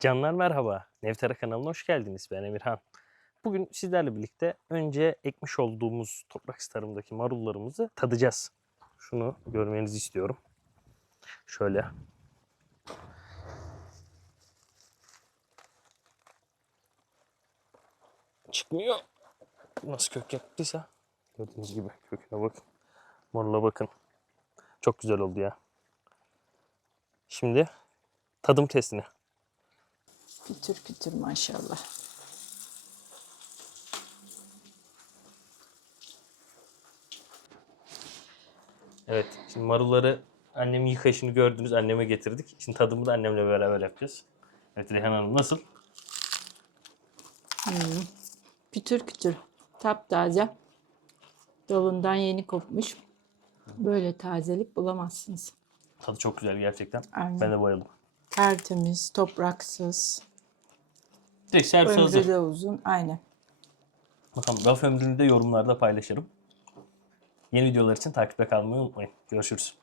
Canlar merhaba. Nevtera kanalına hoş geldiniz. Ben Emirhan. Bugün sizlerle birlikte önce ekmiş olduğumuz toprak starımdaki marullarımızı tadacağız. Şunu görmenizi istiyorum. Şöyle. Çıkmıyor. Nasıl kök yaptıysa. Gördüğünüz gibi köküne bakın. Marula bakın. Çok güzel oldu ya. Şimdi tadım testine. Kütür kütür maşallah. Evet. Şimdi marulları annemin yıkayışını gördünüz. Anneme getirdik. Şimdi tadımı da annemle beraber yapacağız. Evet Reyhan Hanım nasıl? Kütür kütür. Taptaze. Dalından yeni kopmuş. Böyle tazelik bulamazsınız. Tadı çok güzel gerçekten. Aynen. Ben de bayıldım. Tertemiz, topraksız. Direkt servis hazır. Ömrü de uzun. Aynen. Bakalım raf ömrünü de yorumlarda paylaşırım. Yeni videolar için takipte kalmayı unutmayın. Görüşürüz.